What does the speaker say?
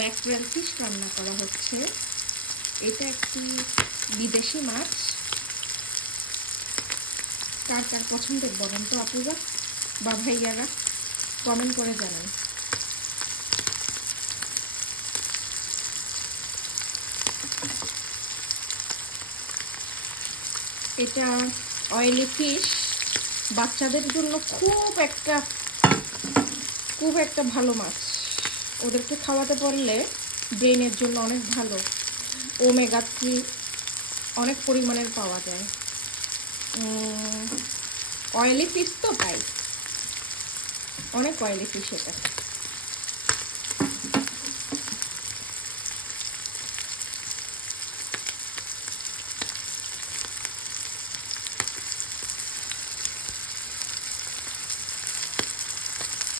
ম্যাক্রেল fish রান্না করা হচ্ছে। এটা একটি বিদেশি মাছ। কার কার পছন্দের বলেন তো আপুরা বা ভাইয়ারা, কমেন্ট করে জানান। এটা অয়েলি ফিশ, বাচ্চাদের জন্য খুব একটা ভালো মাছ। ওদেরকে খাওয়াতে পারলে ব্রেনের জন্য অনেক ভালো। ওমেগা 3 অনেক পরিমাণের পাওয়া যায়। অয়েলি ফিশ তো, তাই অনেক অয়েলি ফিশ এটা।